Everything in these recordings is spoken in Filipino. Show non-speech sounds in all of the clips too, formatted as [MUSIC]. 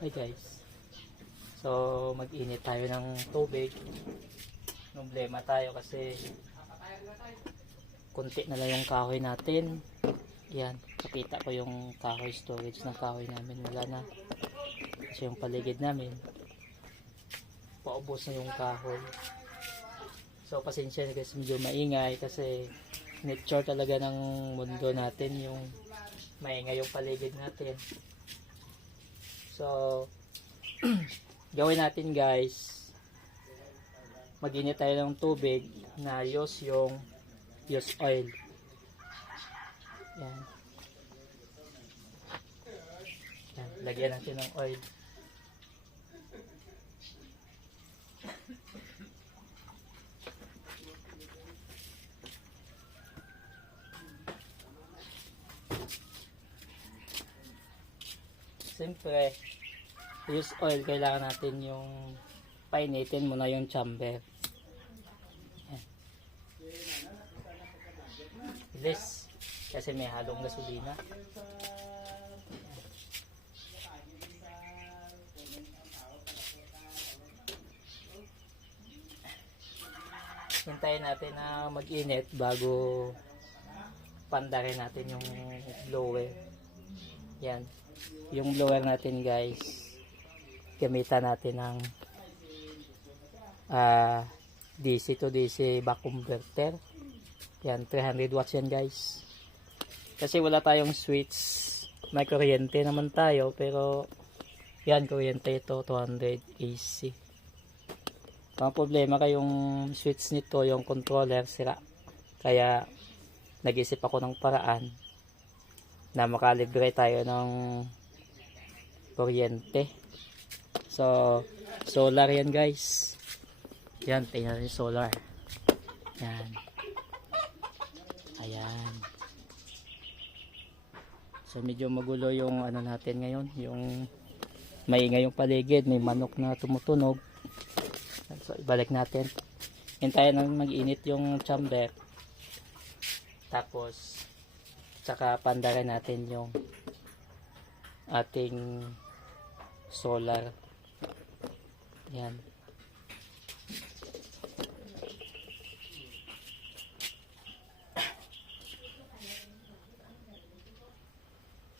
Hi guys. So, mag-init tayo ng tubig. Problema tayo kasi kunti na lang yung kahoy natin. Yan, kapita ko yung kahoy storage ng kahoy namin. Wala na. Kasi yung paligid namin, paubos na yung kahoy. So, pasensya na guys, medyo maingay kasi nature talaga ng mundo natin yung maingay yung paligid natin. So, [CLEARS THROAT] gawin natin guys, maginit tayo ng tubig na use yung use oil. Yan. Yan. Lagyan natin ng oil. Siyempre, use oil, kailangan natin yung painitin muna yung chamber. Yan. Bilis. Kasi may halong gasolina. Hintayin natin na mag-init bago pandarin natin yung blower. Yan. Yung blower natin guys, gamitan natin ng ah DC to DC back converter. Yan, 300 watts yan guys. Kasi wala tayong switch. May kuryente naman tayo, pero yan, kuryente ito, 200 AC. Ang problema kayong switch nito, yung controller, sira. Kaya, nag-isip ako ng paraan na makalibre tayo ng kuryente. So, solar yan guys. Yan, tingnan yung solar. Yan. Ayan. So, medyo magulo yung ano natin ngayon. Yung maingay yung paligid. May manok na tumutunog. So, ibalik natin. Hintayin namin mag-init yung chamber. Tapos, tsaka pandarin natin yung ating solar. Yan.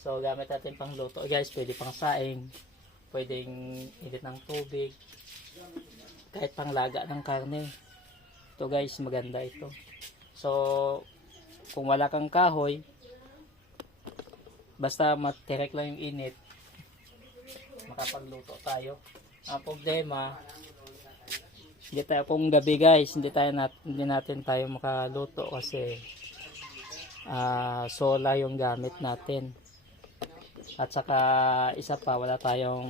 So, gamit natin pang luto. Guys, pwede pang saing. Pwedeng init ng tubig. Kahit pang laga ng karne. Ito guys, maganda ito. So, kung wala kang kahoy, basta matirek lang yung init, makapagluto tayo. Ang problema, hindi tayo kung gabi guys, hindi tayo nat, hindi natin tayo makaluto kasi ah solar yung gamit natin. At saka isa pa wala tayong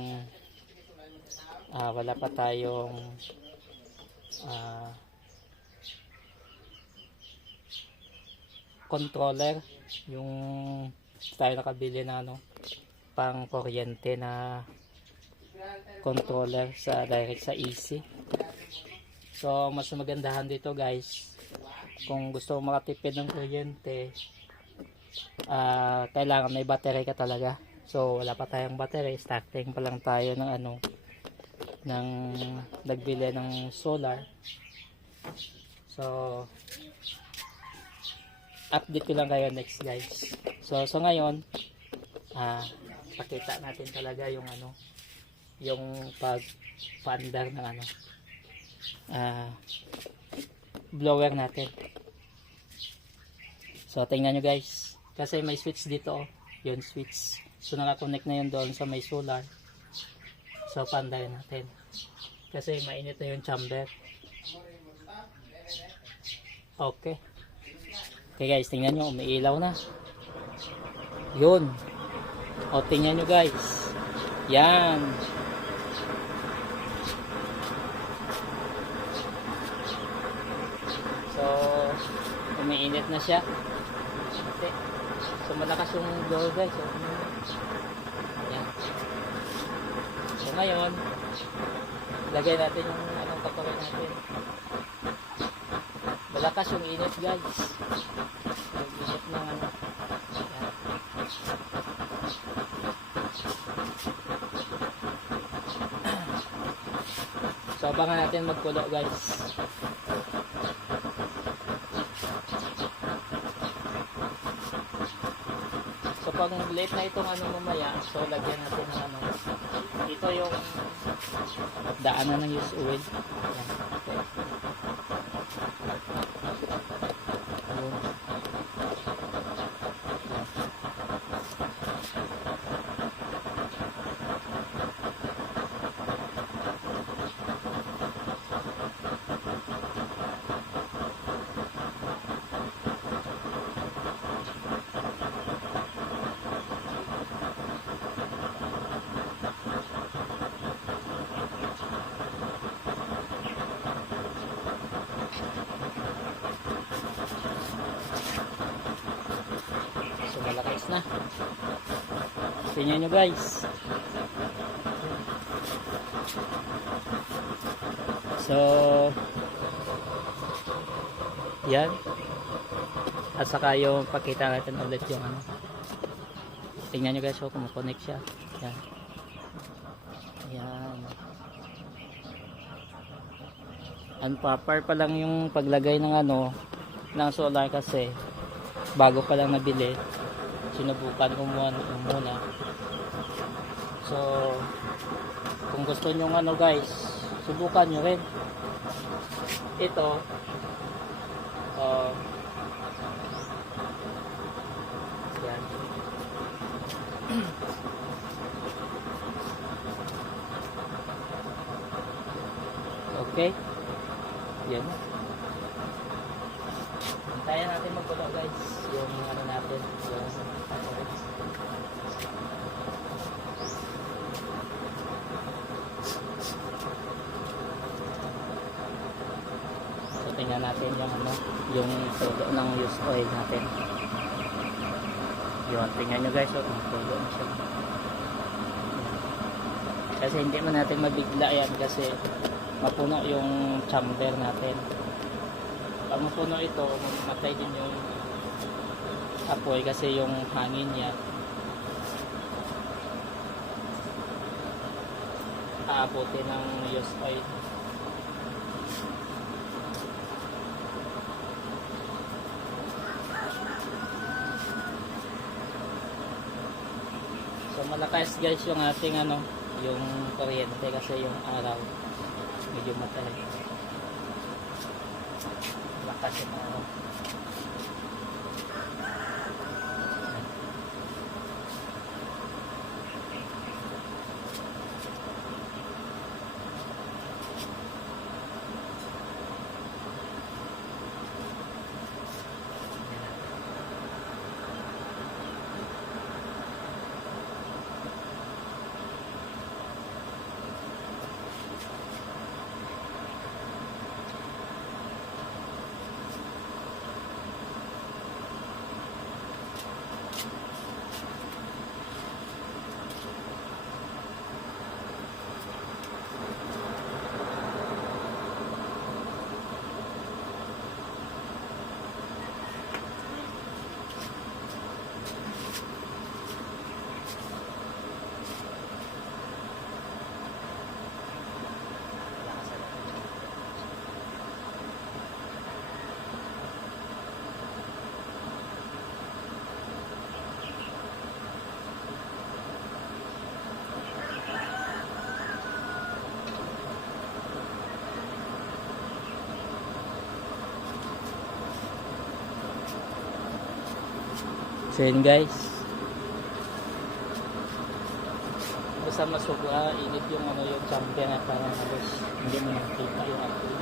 ah, wala pa tayong ah, controller yung tayo nakabili na ano pang kuryente na controller sa direct sa AC so mas magandahan dito guys. Kung gusto mo makatipid ng kuryente ah kailangan may battery ka talaga. So wala pa tayong battery. Starting pa lang tayo ng ano ng nagbili ng solar. So update ko lang kayo next guys. So so ngayon ah pakita natin talaga yung ano yung pag paandar ng ano ah blower natin so tingnan nyo guys kasi may switch dito oh. yun switch so nakakonect na yun doon sa may solar so paandar natin kasi mainit na yung chamber okay Okay guys, tingnan nyo, umiilaw na. Yun. O, tingnan nyo guys. Yan. So, umiinit na siya. Okay. So, malakas yung blower guys. So, yan. So, ngayon, lagay natin yung anong kapagay natin. Malakas yung init guys. Yung init ng ano. [CLEARS THROAT] So, abangan natin magkulo guys. So, pag late na itong ano mamaya, so lagyan natin ng ano. Ito yung daanan ng use oil. Yan. Okay. Ayun. So malakas na. Tingnan nyo guys. So yan. At saka yung pakita natin ulit yung ano. Tingnan nyo guys, so kumukonect siya. Yan. Yan. Unpopper pa lang yung paglagay ng ano ng solar kasi bago pa lang nabili sinubukan ko muna, muna. So kung gusto nyo ano guys subukan nyo rin ito uh, yan okay yan Hintayin natin magkulo guys. Yung ano natin. Yung. So tingnan natin yung ano. Yung tulo ng use oil natin. Yun. Tingnan nyo guys. So tulo na siya. Kasi hindi man natin mabigla yan kasi mapuno yung chamber natin pag mapuno ito, mamatay din yung apoy kasi yung hangin niya aabuti ng use oil. So malakas guys yung ating ano, yung kuryente kasi yung araw. Medyo matay lakas yung araw. So yun guys. Basta masubra, init yung ano yung champion na parang halos hindi mo nakita yung apoy.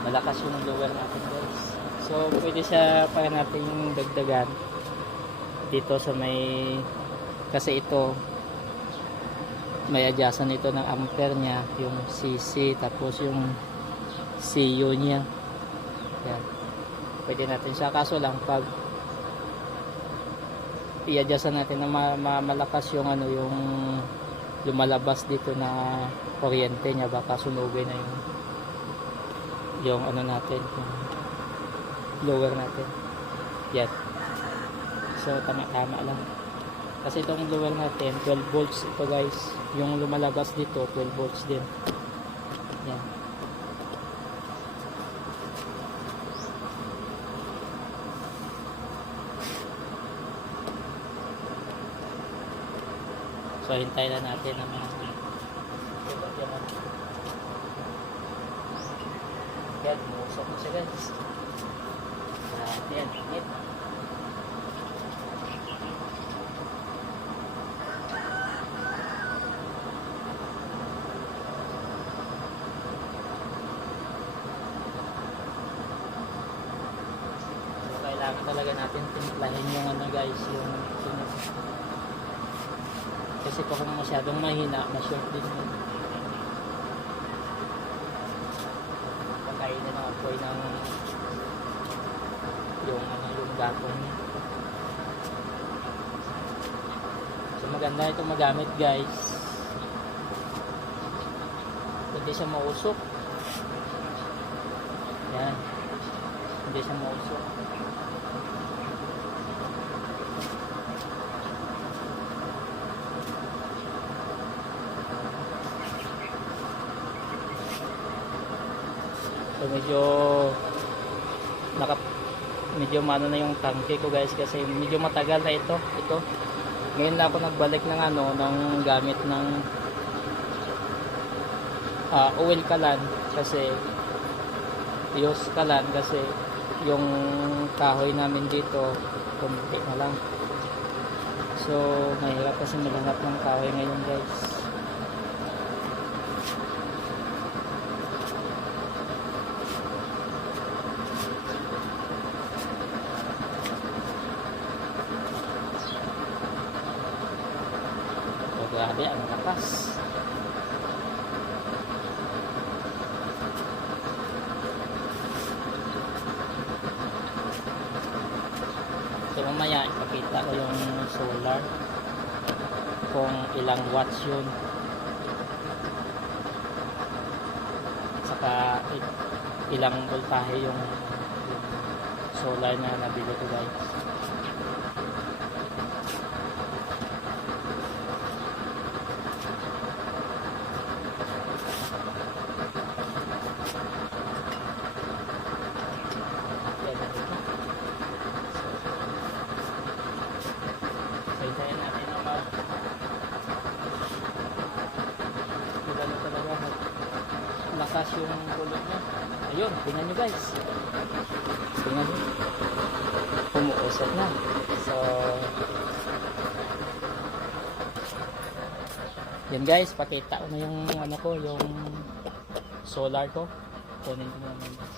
Malakas yung lower natin guys. So pwede siya para natin dagdagan dito sa may kasi ito may adjustan ito ng ampere niya yung CC tapos yung CU niya yan pwede natin siya kaso lang pag i-adjustan natin na ma- ma- malakas yung ano yung lumalabas dito na kuryente niya baka sunugin na yung yung ano natin yung lower natin yan so tama tama lang Kasi itong blower natin, 12 volts ito guys. Yung lumalabas dito, 12 volts din. Yan. So, hintayin na natin ang mga yan, musok na siya guys. Yan, init. Kailangan talaga natin timplahin yung ano guys, yung kung masyadong mahina, ma-short din yun. Pagkain na ng apoy ng yung ano yung gatong niya. So maganda ito magamit guys. Hindi siya mausok. Yan. Hindi siya mausok. Medyo naka medyo mano na yung tangke ko guys kasi medyo matagal na ito ito. Ngayon na ako nagbalik ng ano ng gamit ng ah, oil kalan kasi use kalan kasi yung kahoy namin dito kunti na lang. So mahirap kasi maghanap ng kahoy ngayon guys Grabe, ang lakas. So, mamaya ipakita ko yung solar kung ilang watts yun. Saka ilang voltahe yung solar na nabili ko guys. Yan na ito. So, hintayin natin na mag Ilan na talaga mag lakas yung kulot niya. Ayun, tingnan nyo guys. Tingnan nyo. Pumuusap na. So, yan guys, pakita ko na yung ano ko, yung solar ko. Kunin ko naman.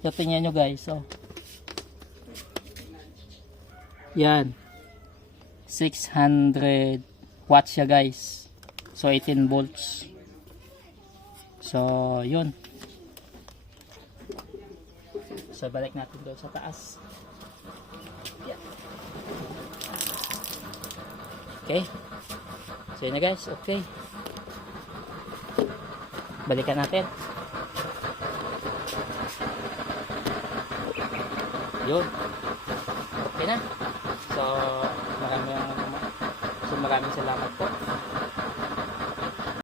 So, tingnan nyo guys. So, yan. 600 watts siya guys. So, 18 volts. So, yun. So, balik natin doon sa taas. Yan. Okay. So, yun na guys. Okay. Balikan natin. Yun. Okay na. So, maraming, so maraming salamat po.